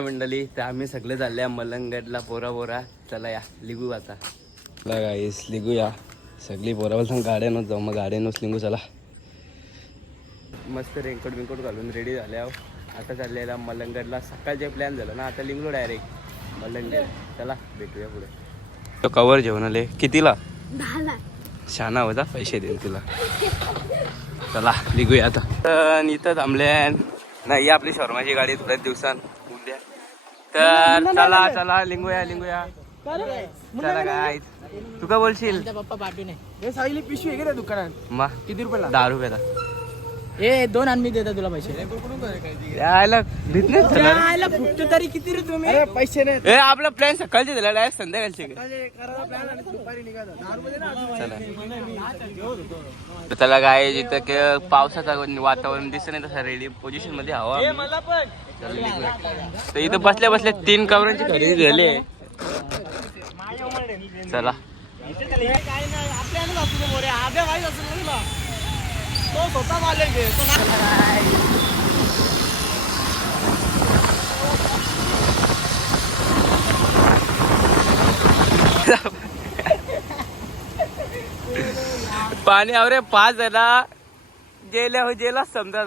मंडळी तर आम्ही सगळे चालले मलंगडला पोरा चला या लिगू आता गाईस लिगूया सगळी पोरा सांग गाड्यानच जाऊ मग गाड्यानच लिंगू चला मस्त रेनकोट बिनकोट घालून रेडी झाल्या आता चाललेला मलंगडला सकाळचे प्लॅन झालं ना आता लिंगलो डायरेक्ट मलंगड चला भेटूया पुढे तो कवर जेवण आले कितीला 10ला शाना होता पैसे देईल तुला चला लिगूया आता तर इथं थांबले नाही आपली शर्माची गाडी थोड्याच दिवसांत उद्या तर चला चला लिंगूया चला काय तू का बोलशील पप्पा पाठवून साईली पिशवी आहे का दुकानात मग किती रुपयाला 10 रुपयाला ए 2 आण मी देता तुला पैसे यायला बिझनेस फुटतो तरी किती रे तुम्ही पैसे नाही ए आपला प्लॅन सकाळचे दिला डायरेक्ट संध्याकाळचे चला काय जिथं पावसाचं वातावरण दिसत नाही तसं रेडी पोझिशन मध्ये हवा तर इथं बसल्या बसल्या 3 कवरांची खरेदी झाली चला पाणी आवरे 5 जणा जेला समजा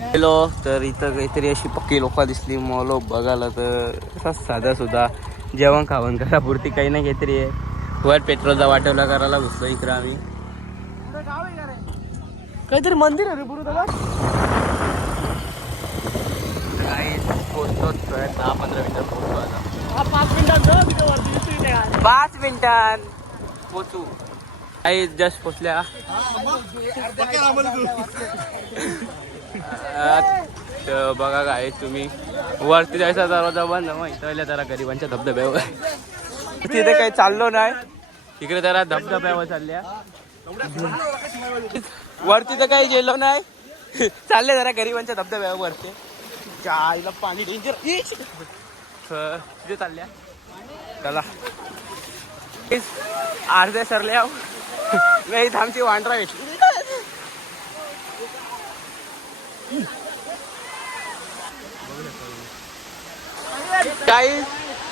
गेलो तर इथं काहीतरी अशी पक्की लोक दिसली मॉलो बघायला तर साधा सुद्धा जेवण खावण करापुरती काही ना काहीतरी आहे वर पेट्रोलचा वाटवला करायला घुसलो इकडं आम्ही काहीतरी मंदिर आहे रे पुढे त्याला काही पोहोचतो 10-15 मिनिटात पोहोचतो आता 5 मिनिटात 5 मिनिटात पोचू काही जस्ट पोचल्या बघा काय तुम्ही वरती जायचा दरवाजा बंद मग इथं जरा गरिबांच्या धबधब्यावर तिथे काही चाललो नाही तिकडे जरा धबधब्यावर चालल्या वरती तर काही गेलो नाही चालले जरा गरिबांच्या धबधब्यावर वरती चायला पाणी डेंजर तिथे चालल्या चला अर्ध्या सरल्या नाही थांबची वांढरा भेटली काही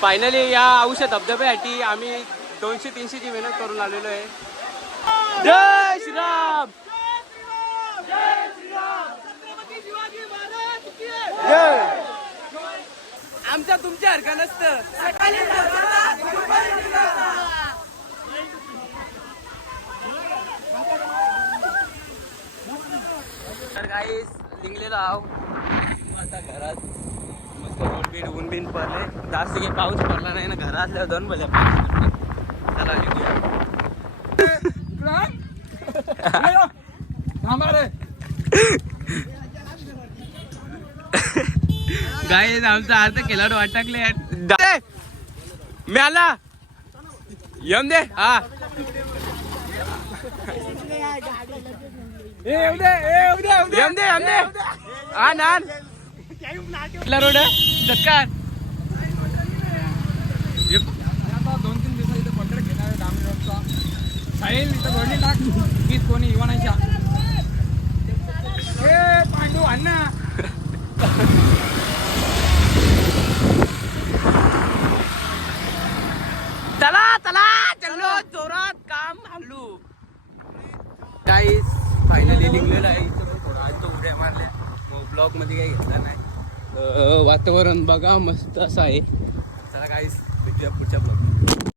फायनली या औषध धबधब्यासाठी आम्ही 200-300 ची मेहनत करून आलेलो आहे जय श्रीराम जय आमच्या तुमच्या हरकत नसतं तर काही लिंगलेला आहो आता घरात ऊन बिन पडले जास्त काही पाऊस पडला नाही ना घरातल्या 2 भल्या चला गाय आमचा अर्थ केला वाटकले मी आला येऊन दे हा येऊन दे आण रोड चक्कार 2-3 दिवसात इथं कॉन्ट्रॅक्ट घेणार आहे डांबरीचा साहिल इथं घडली टाक गीत कोणी इवानाच्या ए पांडू अण्णा चला चलो जोरात काम हल्लू गाईस फायनली निघलेला आहे इथं थोडा आज तो उड्या मारल्या ब्लॉग मध्ये काही घेतला नाही वातावरण बघा मस्त असं आहे चला गाईस भेटूया पुढच्या ब्लॉग